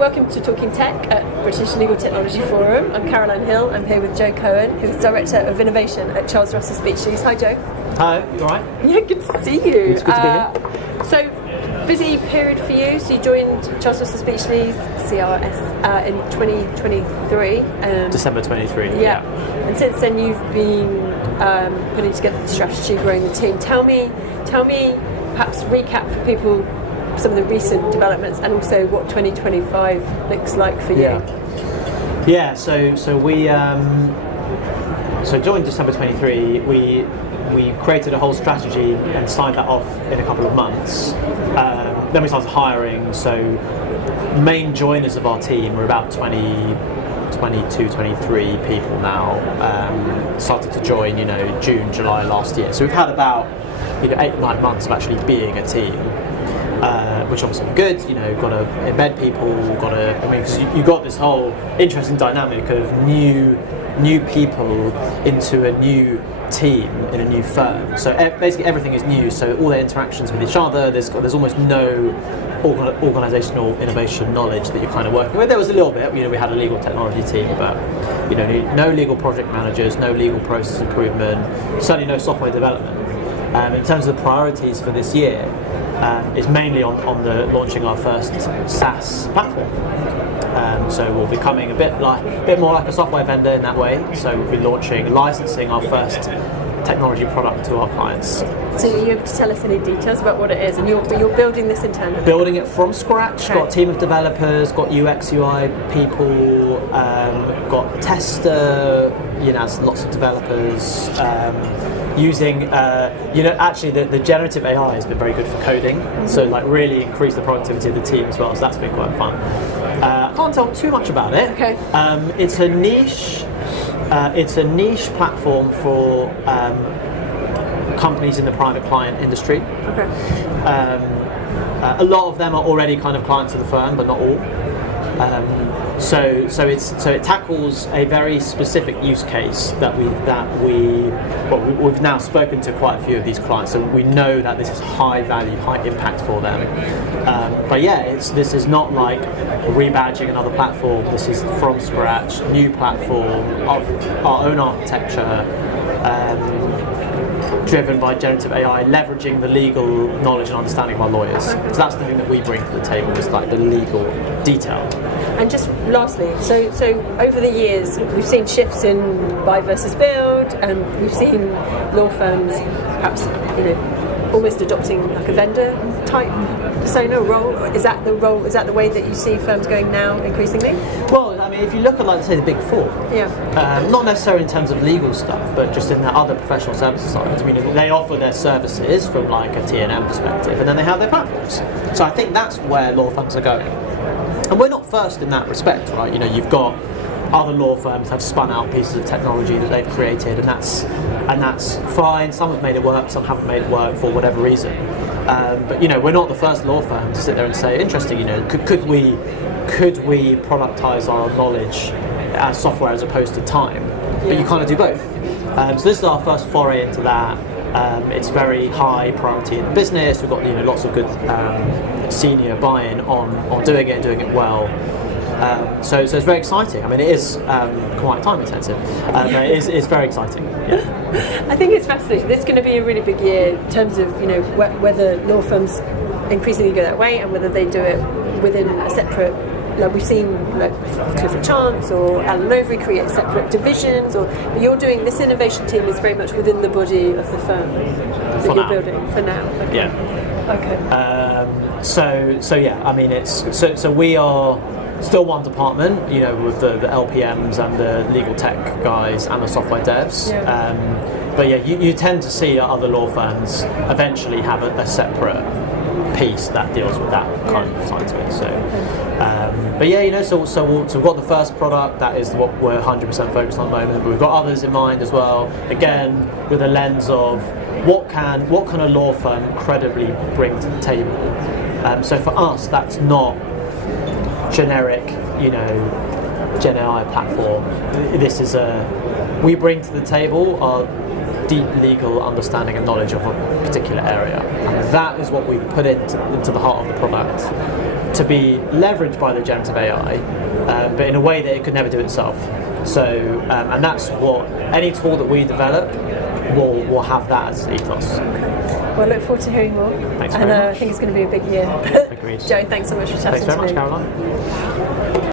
welcome to Talking Tech at British Legal Technology Forum. I'm Caroline Hill. I'm here with Joe Cohen, who's Director of Innovation at Charles Russell Speechlys. Hi, Joe. Hi, you alright? Yeah, good to see you. It's good to be here. So, busy period for you. So you joined Charles Russell Speechlys, CRS, in 2023. December 23. Yeah. And since then you've been putting together the strategy, growing the team. Tell me, perhaps recap for people some of the recent developments and also what 2025 looks like for you. Yeah. So we joined December 23. We created a whole strategy and signed that off in a couple of months. Then we started hiring. So main joiners of our team were about 22, 23 people now. Started to join, June, July last year. So we've had about 8-9 months of actually being a team. Which obviously been good, got to embed people, because you got this whole interesting dynamic of new people into a new team in a new firm. So basically everything is new, so all their interactions with each other, there's almost no organisational innovation knowledge that you're kind of working with. There was a little bit, we had a legal technology team, but no legal project managers, no legal process improvement, certainly no software development. In terms of priorities for this year, is mainly on the launching our first SaaS platform. So we'll be becoming a bit more like a software vendor in that way. So we'll be licensing our first technology product to our clients. So are you able to tell us any details about what it is? And you're building this internally? Building it from scratch. Okay. Got a team of developers, got UX, UI people, got a tester, lots of developers. Using, actually the generative AI has been very good for coding, so really increase the productivity of the team as well, so that's been quite fun. I can't tell too much about it. Okay. It's a niche platform for companies in the private client industry. Okay. A lot of them are already kind of clients of the firm, but not all. So it tackles a very specific use case we've now spoken to quite a few of these clients, so we know that this is high value, high impact for them. But yeah, this is not like rebadging another platform. This is from scratch, new platform of our own architecture. Driven by generative AI, leveraging the legal knowledge and understanding of our lawyers. So that's the thing that we bring to the table, is the legal detail. And just lastly, so over the years, we've seen shifts in buy versus build, and we've seen law firms perhaps, almost adopting like a vendor type persona role. Is that the way that you see firms going now increasingly? Well, if you look at, say, the Big Four, not necessarily in terms of legal stuff, but just in the other professional services side. They offer their services from a T&M perspective, and then they have their platforms. So I think that's where law firms are going. And we're not first in that respect, right? You've got other law firms have spun out pieces of technology that they've created, and that's fine. Some have made it work, some haven't made it work for whatever reason. But we're not the first law firm to sit there and say, interesting, could we productize our knowledge as software as opposed to time? But you kind of do both. So this is our first foray into that. It's very high priority in the business. We've got lots of good senior buy-in on doing it and doing it well. So it's very exciting. It is quite time intensive. It's very exciting. Yeah. I think it's fascinating. This is going to be a really big year in terms of whether law firms increasingly go that way and whether they do it within a separate. We've seen Clifford Chance or Alan Overy create separate divisions, but you're doing this innovation team is very much within the body of the firm that you're building for now. Okay. Yeah. Okay. So we are still one department, with the LPMs and the legal tech guys and the software devs. Yeah. But you tend to see other law firms eventually have a separate piece that deals with that kind of side to it. So we've got the first product, that is what we're 100% focused on at the moment, but we've got others in mind as well, again with a lens of what can a law firm credibly bring to the table. So for us, that's not generic, Gen AI platform. This is we bring to the table our deep legal understanding and knowledge of a particular area. And that is what we put into the heart of the product to be leveraged by the generative AI, but in a way that it could never do itself. So, and that's what any tool that we develop will have that as ethos. Well, I look forward to hearing more. Thanks very much. I think it's going to be a big year. Agreed. Joe, thanks so much for chatting Thanks very to much, me. Caroline.